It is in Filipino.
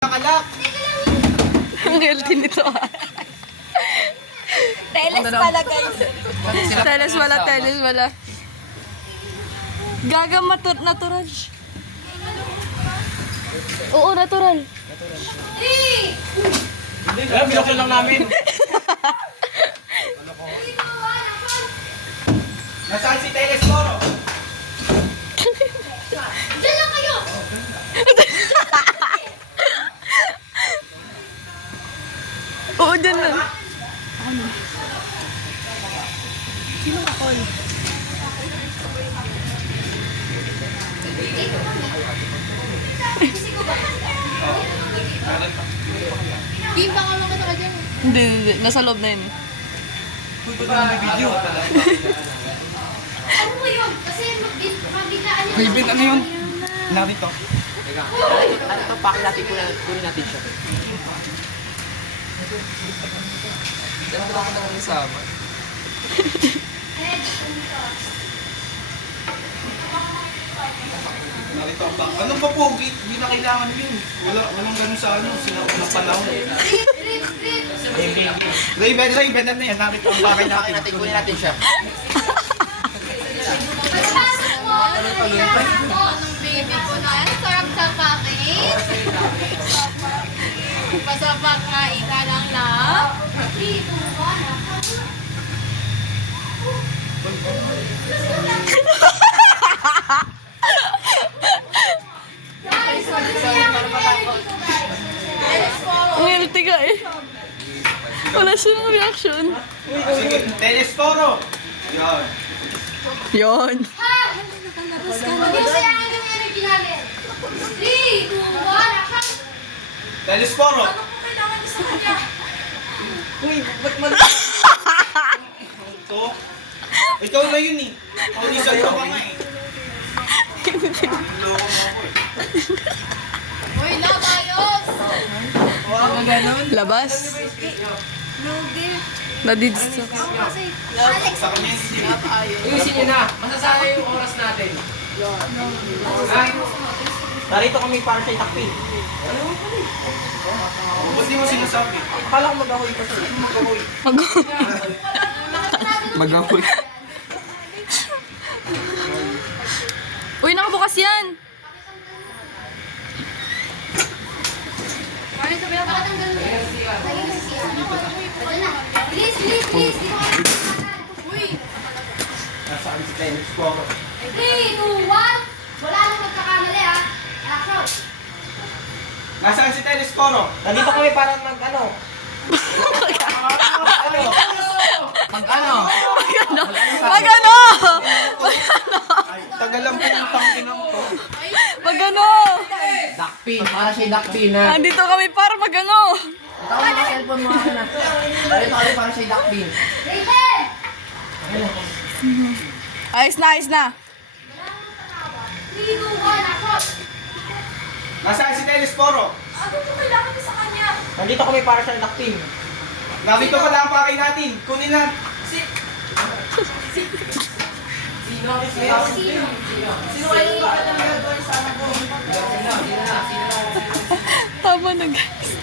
Nakalak! Ang healthy nito ah. Teles pala guys. Teles wala. Gaga natural. Oo, natural. Alam, binuksan lang namin. Nasaan si Teles Moro? Diyan lang kayo! Oo, dyan na. Kim, baka lang ka dyan. Hindi. Nasa loob na yun. May video. Ano mo yun? Kasi mabiglaan niya. Raven, ano yun? Narito. Ano to, pakin natin, kunin natin siya. Diyan ko ako nang isama. Narito ang bak. Anong papogi? Hindi na kailangan yun. Walang ganun sa ano. Sinaunang panahon. Raven, ano yan? Narito ang bakay Pakin natin. natin, kunin natin siya. Pagpasok mo, pinasok mo ng baby ko na. Ang sarap sa pakin. Pasapak nga, ika lang lang. 3, 2, 1. Ang healthy ka eh. Wala siyang reaction. Sige, Teles Moro. Yan. Yon. Hindi mo kailangan ng energy namin. 3, 2, 1, action! Teles Moro. Ano po kailangan niyo sa kanya? Ito. Ikaw na yun eh. Audition ka pa nga eh. Loko mo ako eh. Uy, ayos! Labas. No gift. Nadidsto. Kasi, Alex, Sa kanya hindi. Ayusin nyo na, masasaya yung oras natin. Narito kami para sa itakpin. Ba't di mo sinasabi? Akala ko mag-ahoy pa siya. Mag-ahoy. Mag-ahoy. Uy, nakabukas yan. bakit ang ganun? Lagi na siya. Pwede na. Please, please, please. Dito ka. Uy! Nasaan si Teles Moro? 3, 2, 1. Wala nang magkakamali ah. Action! Nasaan si Teles Moro? Nandito kami para mag-ano. Mag-ano? Magano! Ay, tagal lang po yung tangkinang ko. Magano! Duckpin, para siya duckpin na. Andito kami para magano. Tawag mo cellphone mo ako na. Nandito kami para siya duckpin. Raven! Ayos na. 3, 2, 1. Action! Nasaan si Teles Moro? Ano po kailangan niyo sa kanya? Nandito kami para siya duckpin. Narito pala ang pakay natin. Kunin na. Sino? Sino kayo ba? Tama na guys.